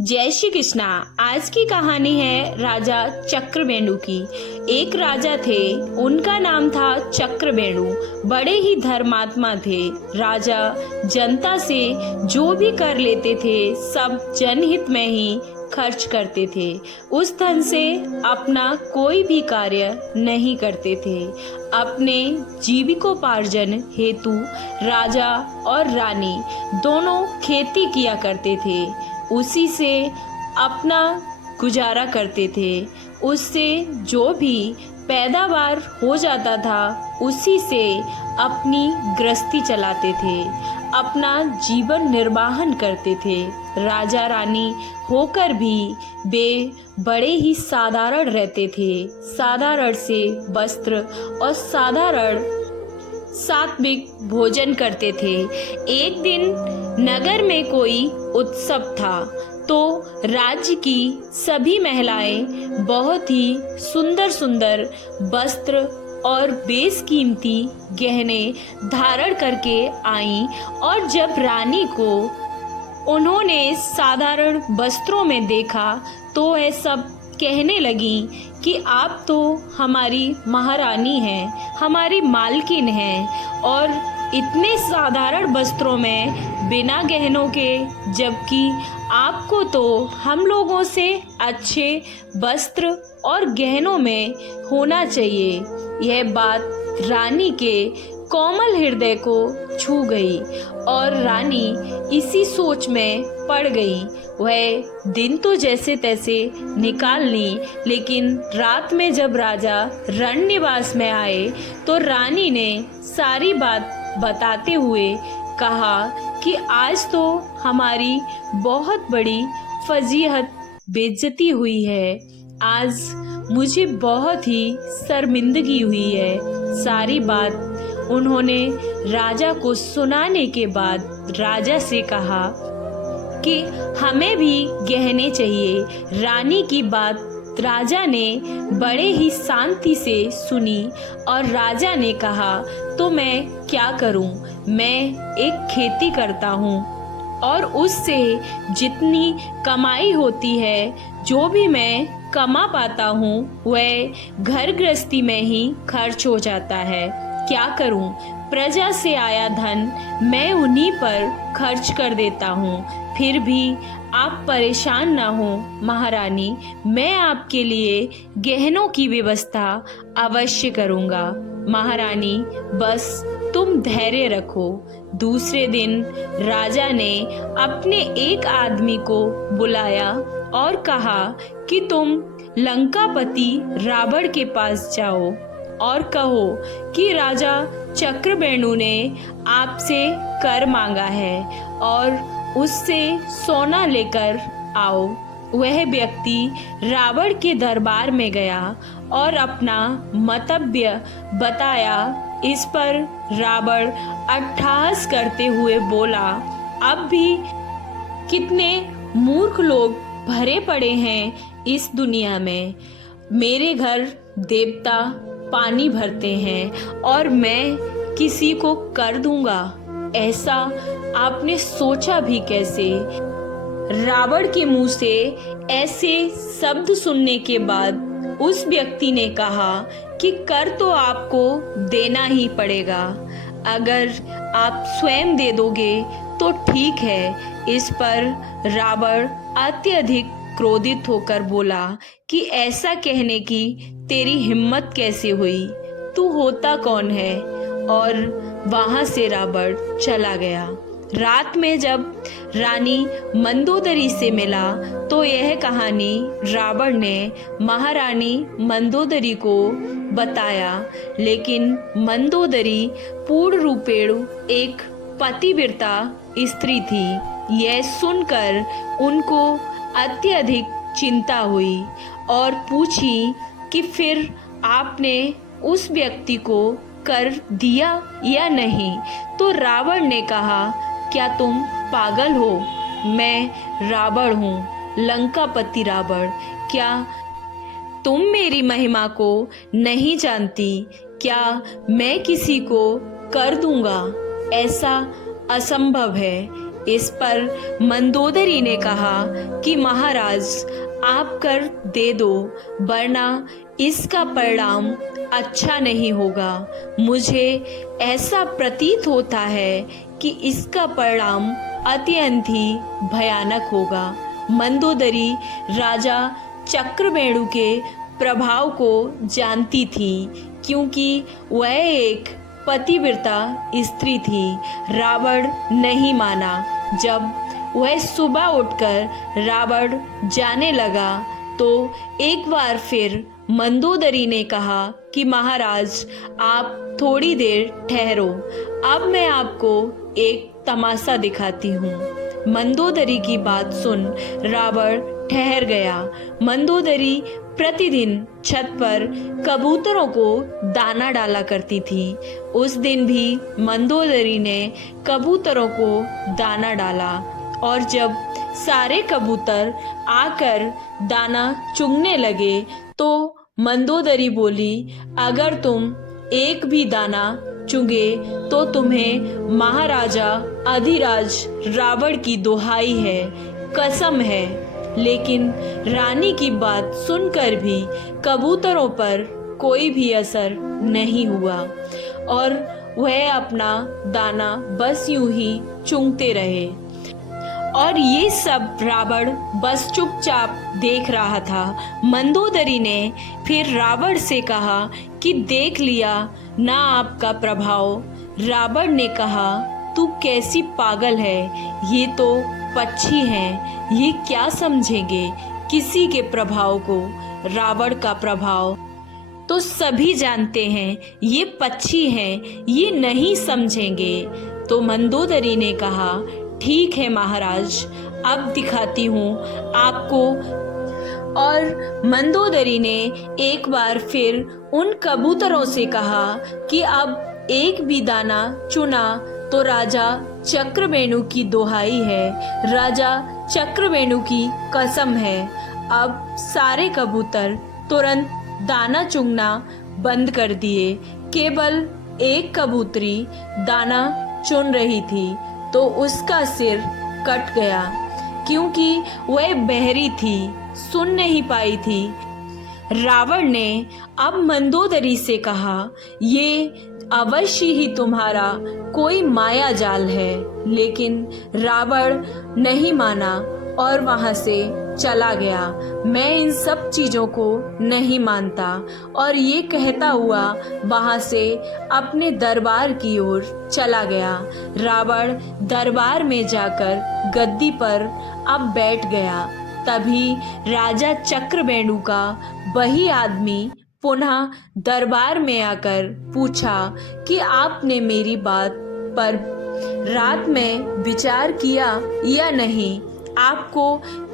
जय श्री कृष्णा। आज की कहानी है राजा चक्रवेणु की। एक राजा थे, उनका नाम था चक्रवेणु। बड़े ही धर्मात्मा थे। राजा जनता से जो भी कर लेते थे सब जनहित में ही खर्च करते थे। उस धन से अपना कोई भी कार्य नहीं करते थे। अपने जीविकोपार्जन हेतु राजा और रानी दोनों खेती किया करते थे। उसी से अपना गुजारा करते थे। उससे जो भी पैदावार हो जाता था उसी से अपनी गृहस्थी चलाते थे, अपना जीवन निर्वाहन करते थे। राजा रानी होकर भी वे बड़े ही साधारण रहते थे। साधारण से वस्त्र और साधारण सात्विक भोजन करते थे। एक दिन नगर में कोई उत्सव था तो राज्य की सभी महिलाएं बहुत ही सुंदर सुंदर वस्त्र और बेशकीमती गहने धारण करके आईं। और जब रानी को उन्होंने साधारण वस्त्रों में देखा तो वह सब कहने लगी कि आप तो हमारी महारानी हैं, हमारी मालकिन हैं, और इतने साधारण वस्त्रों में बिना गहनों के, जबकि आपको तो हम लोगों से अच्छे वस्त्र और गहनों में होना चाहिए। यह बात रानी के कोमल हृदय को छू गई और रानी इसी सोच में पड़ गई। वह दिन तो जैसे तैसे निकाल ली, लेकिन रात में जब राजा रणनिवास में आए तो रानी ने सारी बात बताते हुए कहा कि आज तो हमारी बहुत बड़ी फजीहत बेइज्जती हुई है। आज मुझे बहुत ही शर्मिंदगी हुई है। सारी बात उन्होंने राजा को सुनाने के बाद राजा से कहा कि हमें भी गहने चाहिए। रानी की बात राजा ने बड़े ही शांति से सुनी और राजा ने कहा, तो मैं क्या करूं? मैं एक खेती करता हूं और उससे जितनी कमाई होती है, जो भी मैं कमा पाता हूं, वह घर गृहस्थी में ही खर्च हो जाता है। क्या करूं? प्रजा से आया धन मैं उन्हीं पर खर्च कर देता हूं। फिर भी आप परेशान ना हो महारानी, मैं आपके लिए गहनों की व्यवस्था अवश्य करूंगा। महारानी बस तुम धैर्य रखो। दूसरे दिन राजा ने अपने एक आदमी को बुलाया और कहा कि तुम लंकापति रावण के पास जाओ और कहो कि राजा चक्रवेणु ने आपसे कर मांगा है और उससे सोना लेकर आओ। वह व्यक्ति रावण के दरबार में गया और अपना मतव्य बताया। इस पर रावण अट्टहास करते हुए बोला, अब भी कितने मूर्ख लोग भरे पड़े हैं इस दुनिया में। मेरे घर देवता पानी भरते हैं और मैं किसी को कर दूंगा? ऐसा आपने सोचा भी कैसे? रावण के मुंह से ऐसे शब्द सुनने के बाद उस व्यक्ति ने कहा कि कर तो आपको देना ही पड़ेगा। अगर आप स्वयं दे दोगे तो ठीक है। इस पर रावण अत्यधिक क्रोधित होकर बोला कि ऐसा कहने की तेरी हिम्मत कैसे हुई? तू होता कौन है? और वहां से रावण चला गया। रात में जब रानी मंदोदरी से मिला तो यह कहानी रावण ने महारानी मंदोदरी को बताया, लेकिन मंदोदरी पूर्ण रूपेण एक पतिव्रता स्त्री थी। यह सुनकर उनको अत्यधिक चिंता हुई और पूछी कि फिर आपने उस व्यक्ति को कर दिया या नहीं? तो रावण ने कहा, क्या तुम पागल हो? मैं रावण हूँ, लंकापति रावण। क्या तुम मेरी महिमा को नहीं जानती? क्या मैं किसी को कर दूंगा? ऐसा असंभव है। इस पर मंदोदरी ने कहा कि महाराज आप कर दे दो, वरना इसका परिणाम अच्छा नहीं होगा। मुझे ऐसा प्रतीत होता है कि इसका परिणाम अत्यंत ही भयानक होगा। मंदोदरी राजा चक्रवेणु के प्रभाव को जानती थी, क्योंकि वह एक पतिव्रता स्त्री थी। रावण नहीं माना। जब वह सुबह उठकर रावण जाने लगा तो एक बार फिर मंदोदरी ने कहा कि महाराज आप थोड़ी देर ठहरो, अब मैं आपको एक तमाशा दिखाती हूँ। मंदोदरी की बात सुन रावण ठहर गया। मंदोदरी प्रतिदिन छत पर कबूतरों को दाना डाला करती थी। उस दिन भी मंदोदरी ने कबूतरों को दाना डाला, और जब सारे कबूतर आकर दाना चुगने लगे तो मंदोदरी बोली, अगर तुम एक भी दाना चुगे तो तुम्हें महाराजा अधिराज रावण की दुहाई है, कसम है। लेकिन रानी की बात सुनकर भी कबूतरों पर कोई भी असर नहीं हुआ, और वह अपना दाना बस यूं ही चुगते रहे। और ये सब रावण बस चुपचाप देख रहा था। मंदोदरी ने फिर रावण से कहा कि देख लिया ना आपका प्रभाव। रावण ने कहा, तू कैसी पागल है, ये तो पक्षी हैं, ये क्या समझेंगे किसी के प्रभाव को। रावण का प्रभाव तो सभी जानते हैं, ये पक्षी हैं, ये नहीं समझेंगे। तो मंदोदरी ने कहा, ठीक है महाराज, अब दिखाती हूँ आपको। और मंदोदरी ने एक बार फिर उन कबूतरों से कहा कि अब एक भी दाना चुना तो राजा चक्रवेणु की दुहाई है, राजा चक्रवेणु की कसम है। अब सारे कबूतर तुरंत दाना चुगना बंद कर दिए। केवल एक कबूतरी दाना चुन रही थी, तो उसका सिर कट गया, क्योंकि वह बहरी थी, सुन नहीं पाई थी। रावण ने अब मंदोदरी से कहा, ये अवश्य ही तुम्हारा कोई माया जाल है। लेकिन रावण नहीं माना और वहां से चला गया। मैं इन सब चीजों को नहीं मानता। और ये कहता हुआ वहां से अपने दरबार की ओर चला गया। रावण दरबार में जाकर गद्दी पर अब बैठ गया। तभी राजा चक्रवेणु का वही आदमी पुनः दरबार में आकर पूछा कि आपने मेरी बात पर रात में विचार किया या नहीं। आपको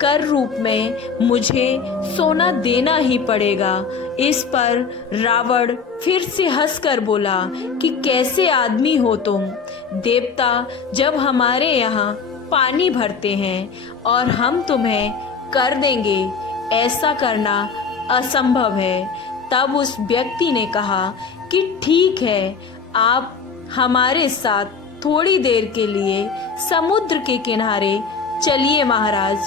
कर रूप में मुझे सोना देना ही पड़ेगा। इस पर रावण फिर से हंसकर बोला कि कैसे आदमी हो तुम। देवता जब हमारे यहाँ पानी भरते हैं और हम तुम्हें कर देंगे, ऐसा करना असंभव है। तब उस व्यक्ति ने कहा कि ठीक है, आप हमारे साथ थोड़ी देर के लिए समुद्र के किनारे चलिए महाराज,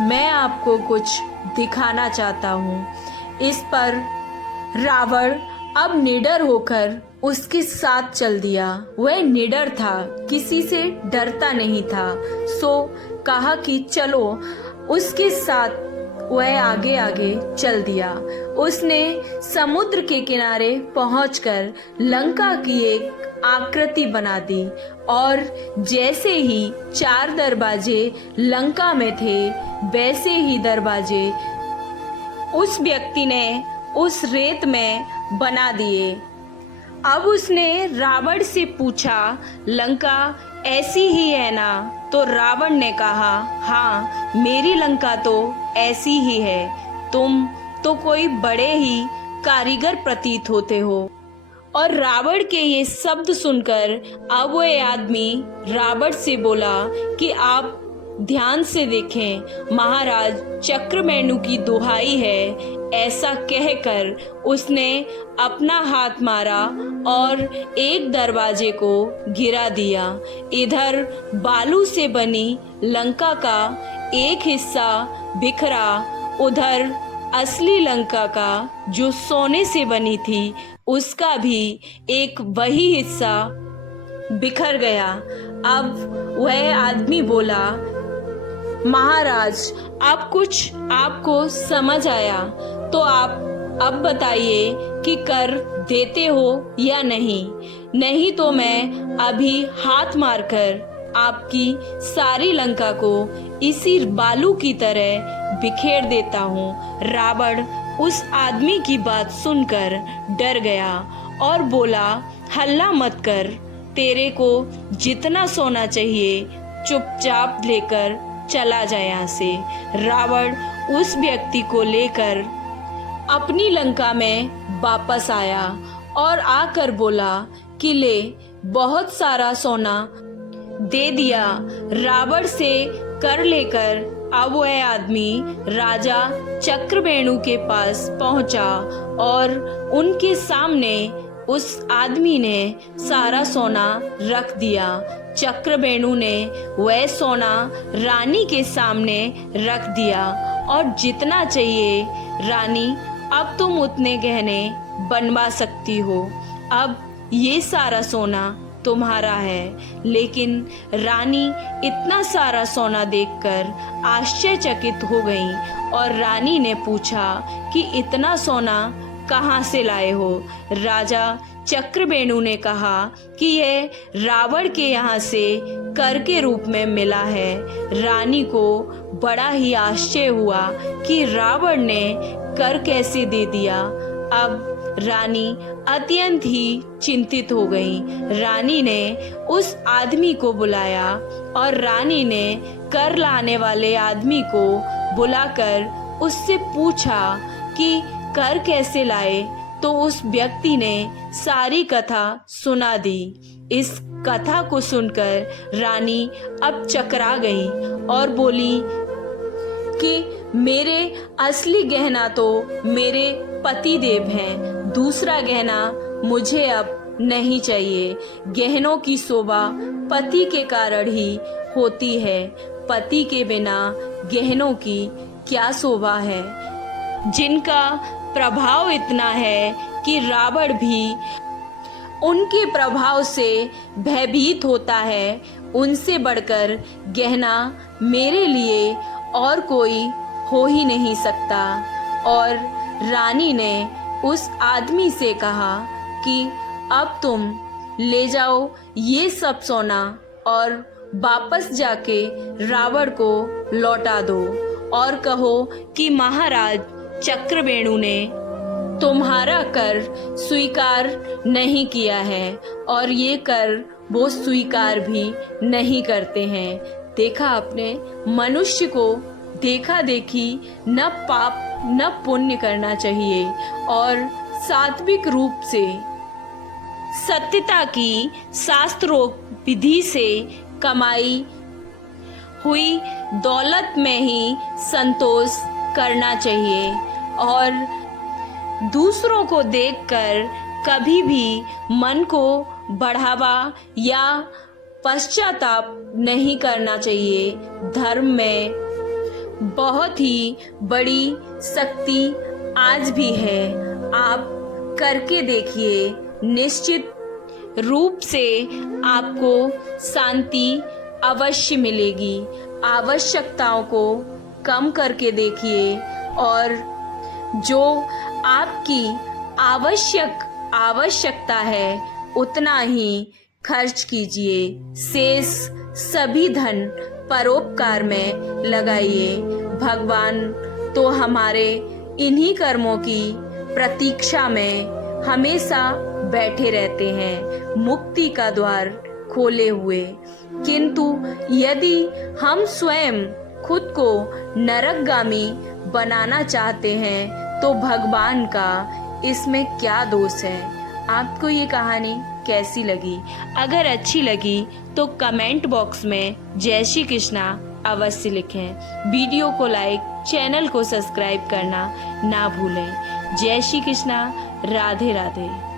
मैं आपको कुछ दिखाना चाहता हूँ। इस पर रावण अब निडर होकर उसके साथ चल दिया। वह निडर था, किसी से डरता नहीं था। सो कहा कि चलो, उसके साथ वह आगे आगे चल दिया। उसने समुद्र के किनारे पहुंचकर लंका की एक आकृति बना दी, और जैसे ही 4 दरवाजे लंका में थे, वैसे ही दरवाजे उस व्यक्ति ने उस रेत में बना दिए। अब उसने रावण से पूछा, लंका ऐसी ही है ना? तो रावण ने कहा, हाँ, मेरी लंका तो ऐसी ही है। तुम तो कोई बड़े ही कारीगर प्रतीत होते हो। और रावण के ये शब्द सुनकर अब वह आदमी रावण से बोला कि आप ध्यान से देखें, महाराज चक्रमेणु की दुहाई है। ऐसा कहकर उसने अपना हाथ मारा और एक दरवाजे को गिरा दिया। इधर बालू से बनी लंका का एक हिस्सा बिखरा, उधर असली लंका का जो सोने से बनी थी उसका भी एक वही हिस्सा बिखर गया। अब वह आदमी बोला, महाराज अब कुछ आपको समझ आया तो आप अब बताइए कि कर देते हो या नहीं, नहीं तो मैं अभी हाथ मारकर आपकी सारी लंका को इसी बालू की तरह बिखेर देता हूँ। रावण उस आदमी की बात सुनकर डर गया और बोला, हल्ला मत कर, तेरे को जितना सोना चाहिए चुपचाप लेकर चला जाए यहाँ से। रावण उस व्यक्ति को लेकर अपनी लंका में वापस आया और आकर बोला कि ले, बहुत सारा सोना दे दिया। रावण से कर लेकर अब वह आदमी राजा चक्रवेणु के पास पहुंचा और उनके सामने उस आदमी ने सारा सोना रख दिया। चक्रवेणु ने वह सोना रानी के सामने रख दिया और जितना चाहिए रानी, अब तुम उतने गहने बनवा सकती हो, अब ये सारा सोना तुम्हारा है। लेकिन रानी इतना सारा सोना देखकर आश्चर्यचकित हो गई और रानी ने पूछा कि इतना सोना कहाँ से लाए हो? राजा चक्रवेणु ने कहा कि यह रावण के यहाँ से कर के रूप में मिला है। रानी को बड़ा ही आश्चर्य हुआ कि रावण ने कर कैसे दे दिया। अब रानी अत्यंत ही चिंतित हो गई। रानी ने उस आदमी को बुलाया और रानी ने कर लाने वाले आदमी को बुलाकर उससे पूछा कि कर कैसे लाए, तो उस व्यक्ति ने सारी कथा सुना दी। इस कथा को सुनकर रानी अब चकरा गई और बोली कि मेरे असली गहना तो मेरे पति देव हैं, दूसरा गहना मुझे अब नहीं चाहिए। गहनों की शोभा पति के कारण ही होती है, पति के बिना गहनों की क्या शोभा है। जिनका प्रभाव इतना है कि रावण भी उनके प्रभाव से भयभीत होता है, उनसे बढ़कर गहना मेरे लिए और कोई हो ही नहीं सकता। और रानी ने उस आदमी से कहा कि अब तुम ले जाओ ये सब सोना और वापस जाके रावण को लौटा दो और कहो कि महाराज चक्रवेणु ने तुम्हारा कर स्वीकार नहीं किया है और ये कर वो स्वीकार भी नहीं करते हैं। देखा आपने, मनुष्य को देखा देखी न पाप न पुण्य करना चाहिए और सात्विक रूप से सत्यता की शास्त्रोक्त विधि से कमाई हुई दौलत में ही संतोष करना चाहिए और दूसरों को देखकर कभी भी मन को बढ़ावा या पश्चाताप नहीं करना चाहिए। धर्म में बहुत ही बड़ी शक्ति आज भी है, आप करके देखिए, निश्चित रूप से आपको शांति अवश्य मिलेगी। आवश्यकताओं को कम करके देखिए और जो आपकी आवश्यकता है उतना ही खर्च कीजिए, शेष सभी धन परोपकार में लगाइए। भगवान तो हमारे इन्हीं कर्मों की प्रतीक्षा में हमेशा बैठे रहते हैं, मुक्ति का द्वार खोले हुए। किंतु यदि हम स्वयं खुद को नरकगामी बनाना चाहते हैं तो भगवान का इसमें क्या दोष है। आपको ये कहानी कैसी लगी? अगर अच्छी लगी तो कमेंट बॉक्स में जय श्री कृष्णा अवश्य लिखें। वीडियो को लाइक, चैनल को सब्सक्राइब करना ना भूलें। जय श्री कृष्णा, राधे राधे।